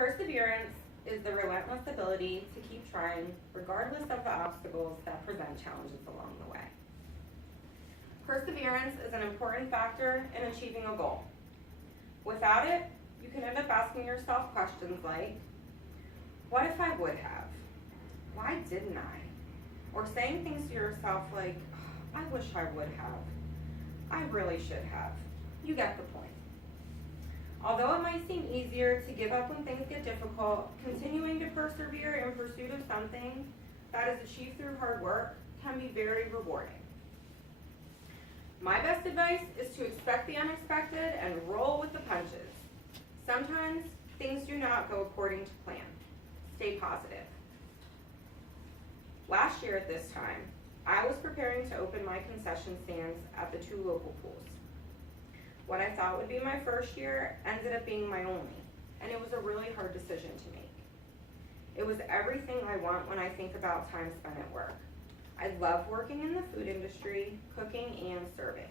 Perseverance is the relentless ability to keep trying regardless of the obstacles that present challenges along the way. Perseverance is an important factor in achieving a goal. Without it, you can end up asking yourself questions like, what if I would have? Why didn't I? Or saying things to yourself like, I wish I would have. I really should have. You get the point. Although it might seem easier to give up when things get difficult, continuing to persevere in pursuit of something that is achieved through hard work can be very rewarding. My best advice is to expect the unexpected and roll with the punches. Sometimes things do not go according to plan. Stay positive. Last year at this time, I was preparing to open my concession stands at the 2 local pools. What I thought would be my first year ended up being my only, and it was a really hard decision to make. It was everything I want when I think about time spent at work. I love working in the food industry, cooking and serving.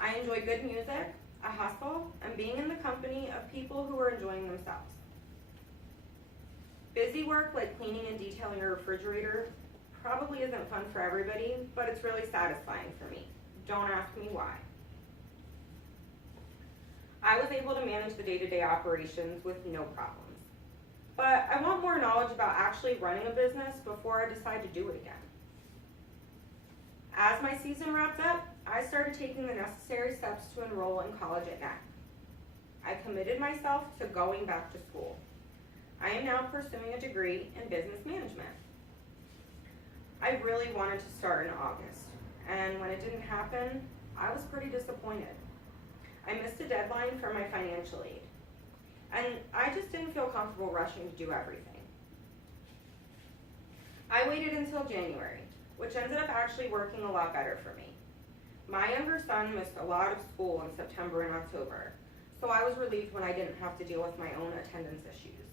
I enjoy good music, a hustle, and being in the company of people who are enjoying themselves. Busy work like cleaning and detailing a refrigerator probably isn't fun for everybody, but it's really satisfying for me. Don't ask me why. I was able to manage the day-to-day operations with no problems. But I want more knowledge about actually running a business before I decide to do it again. As my season wrapped up, I started taking the necessary steps to enroll in college at NAC. I committed myself to going back to school. I am now pursuing a degree in business management. I really wanted to start in August, and when it didn't happen, I was pretty disappointed. I missed a deadline for my financial aid, and I just didn't feel comfortable rushing to do everything. I waited until January, which ended up actually working a lot better for me. My younger son missed a lot of school in September and October, so I was relieved when I didn't have to deal with my own attendance issues.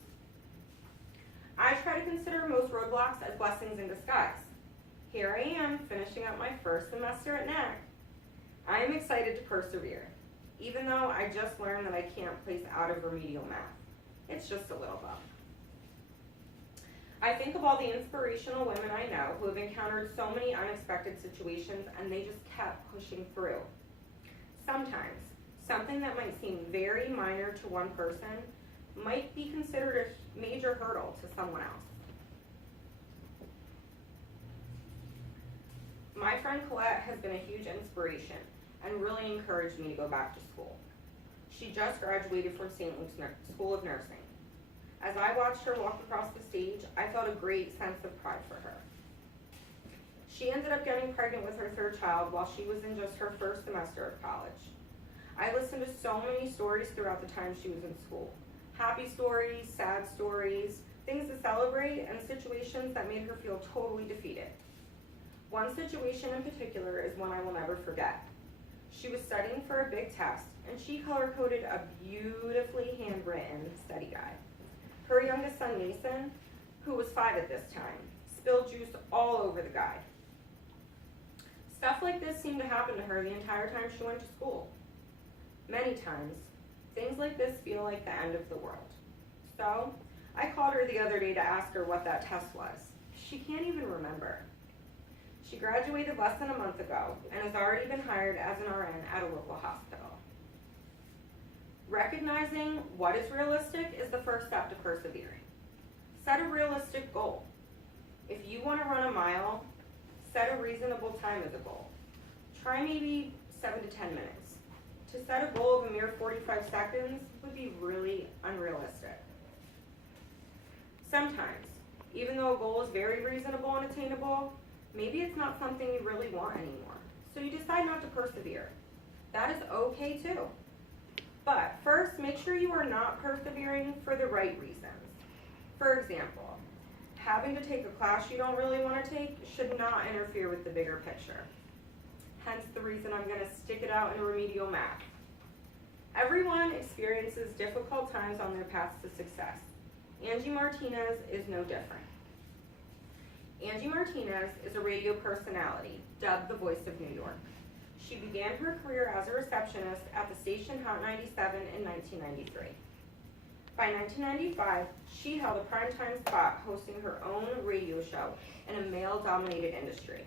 I try to consider most roadblocks as blessings in disguise. Here I am, finishing up my first semester at NAC. I am excited to persevere, even though I just learned that I can't place out of remedial math. It's just a little bump. I think of all the inspirational women I know who have encountered so many unexpected situations and they just kept pushing through. Sometimes, something that might seem very minor to one person might be considered a major hurdle to someone else. My friend Colette has been a huge inspiration and really encouraged me to go back to school. She just graduated from St. Luke's School of Nursing. As I watched her walk across the stage, I felt a great sense of pride for her. She ended up getting pregnant with her 3rd child while she was in just her 1st semester of college. I listened to so many stories throughout the time she was in school. Happy stories, sad stories, things to celebrate, and situations that made her feel totally defeated. One situation in particular is one I will never forget. She was studying for a big test, and she color-coded a beautifully handwritten study guide. Her youngest son, Mason, who was 5 at this time, spilled juice all over the guide. Stuff like this seemed to happen to her the entire time she went to school. Many times, things like this feel like the end of the world. So, I called her the other day to ask her what that test was. She can't even remember. She graduated less than a month ago and has already been hired as an RN at a local hospital. Recognizing what is realistic is the first step to persevering. Set a realistic goal. If you want to run a mile, set a reasonable time as a goal. Try maybe 7 to 10 minutes. To set a goal of a mere 45 seconds would be really unrealistic. Sometimes, even though a goal is very reasonable and attainable, maybe it's not something you really want anymore, so you decide not to persevere. That is okay too. But first, make sure you are not persevering for the right reasons. For example, having to take a class you don't really want to take should not interfere with the bigger picture. Hence the reason I'm going to stick it out in remedial math. Everyone experiences difficult times on their paths to success. Angie Martinez is no different. Angie Martinez is a radio personality, dubbed the Voice of New York. She began her career as a receptionist at the station Hot 97 in 1993. By 1995, she held a primetime spot hosting her own radio show in a male-dominated industry.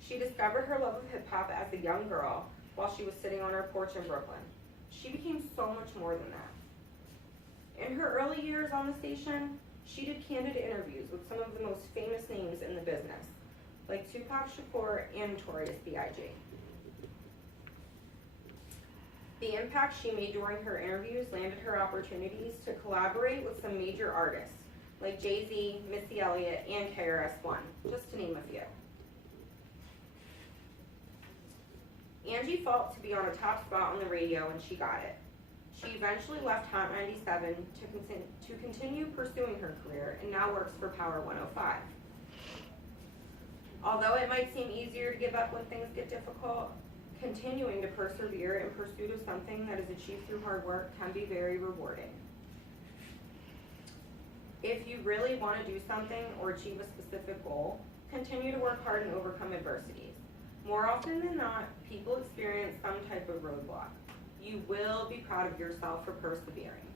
She discovered her love of hip-hop as a young girl while she was sitting on her porch in Brooklyn. She became so much more than that. In her early years on the station, she did candid interviews with some of the most famous names in the business, like Tupac Shakur and Notorious B.I.G. The impact she made during her interviews landed her opportunities to collaborate with some major artists, like Jay-Z, Missy Elliott, and KRS-One, just to name a few. Angie fought to be on a top spot on the radio, and she got it. She eventually left Hot 97 to continue pursuing her career, and now works for Power 105. Although it might seem easier to give up when things get difficult, continuing to persevere in pursuit of something that is achieved through hard work can be very rewarding. If you really want to do something or achieve a specific goal, continue to work hard and overcome adversities. More often than not, people experience some type of roadblock. You will be proud of yourself for persevering.